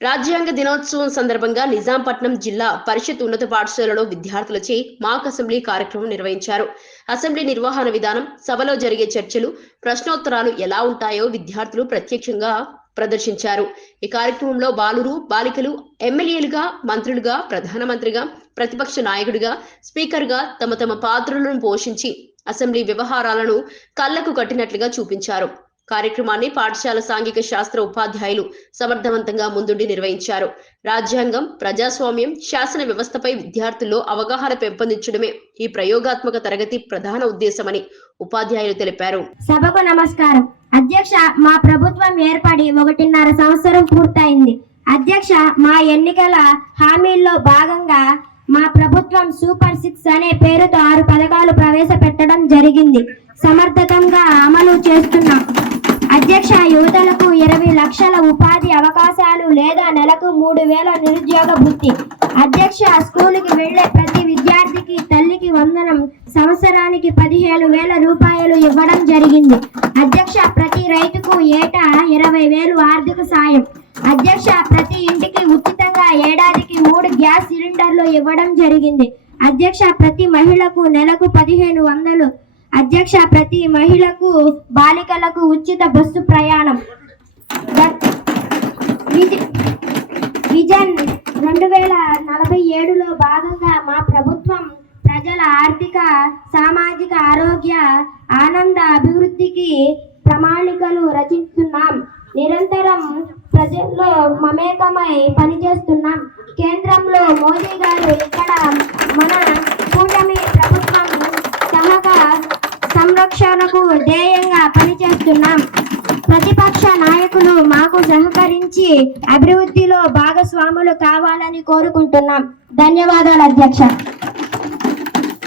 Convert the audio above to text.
రాజ్యాంగ దినోత్సవం సందర్భంగా నిజాంపట్నం జిల్లా పరిషత్ ఉన్నత పాఠశాలలో విద్యార్థులచే మాక్ అసెంబ్లీ కార్యక్రమం నిర్వహించారు. అసెంబ్లీ నిర్వహణ విధానం సభలో జరిగే చర్చలు ప్రశ్నోత్తరాలు ఎలా ఉంటాయో విద్యార్థులు ప్రత్యక్షంగా ప్రదర్శించారు. ఈ కార్యక్రమంలో బాలురు బాలికలు ఎమ్మెల్యేలుగా మంత్రులుగా ప్రధానమంత్రిగా ప్రతిపక్ష నాయకుడిగా స్పీకర్గా తమ తమ పాత్రలను పోషించి అసెంబ్లీ వ్యవహారాలను కళ్ళకు కట్టినట్లుగా చూపించారు. కార్యక్రమాన్ని పాఠశాల సాంఘిక శాస్త్ర ఉపాధ్యాయులు సమర్థవంతంగా ముందుండి నిర్వహించారు. రాజ్యాంగం ప్రజాస్వామ్యం శాసన వ్యవస్థపై విద్యార్థుల్లో అవగాహన పెంపొందించడమే ఈ ప్రయోగాత్మక తరగతి ప్రధాన ఉద్దేశమని ఉపాధ్యాయులు తెలిపారు. సభకు నమస్కారం. అధ్యక్ష మా ప్రభుత్వం ఏర్పడి ఒకటిన్నర సంవత్సరం పూర్తయింది. అధ్యక్ష మా ఎన్నికల హామీల్లో భాగంగా మా ప్రభుత్వం సూపర్ సిక్స్ అనే పేరుతో ఆరు పథకాలు ప్రవేశపెట్టడం జరిగింది. సమర్థతంగా అమలు చేస్తున్న లక్షల ఉపాధి అవకాశాలు లేదా నెలకు మూడు వేల నిరుద్యోగ భృతి అధ్యక్ష స్కూలుకి వెళ్ళే ప్రతి విద్యార్థికి తల్లికి వందనం సంవత్సరానికి పదిహేను వేల రూపాయలు ఇవ్వడం జరిగింది. అధ్యక్ష ప్రతి రైతుకు ఏటా ఇరవై వేలు ఆర్థిక సాయం. అధ్యక్ష ప్రతి ఇంటికి ఉచితంగా ఏడాదికి మూడు గ్యాస్ సిలిండర్లు ఇవ్వడం జరిగింది. అధ్యక్ష ప్రతి మహిళకు నెలకు పదిహేను వందలు. అధ్యక్ష ప్రతి మహిళకు బాలికలకు ఉచిత బస్సు ప్రయాణం. విజన్ రెండు వేల నలభై ఏడులో భాగంగా మా ప్రభుత్వం ప్రజల ఆర్థిక సామాజిక ఆరోగ్య ఆనంద అభివృద్ధికి ప్రణాళికలు రచిస్తున్నాం నిరంతరం ప్రజల్లో మమేకమై పనిచేస్తున్నాం. కేంద్రంలో మోదీ గారు ఇక్కడ మన కూటమి ప్రభుత్వం సహక సంరక్షణకు ధ్యేయంగా పనిచేస్తున్నాం. మాకు సహకరించి అభివృద్ధిలో భాగస్వాములు కావాలని కోరుకుంటున్నాం. ధన్యవాదాలు అధ్యక్ష.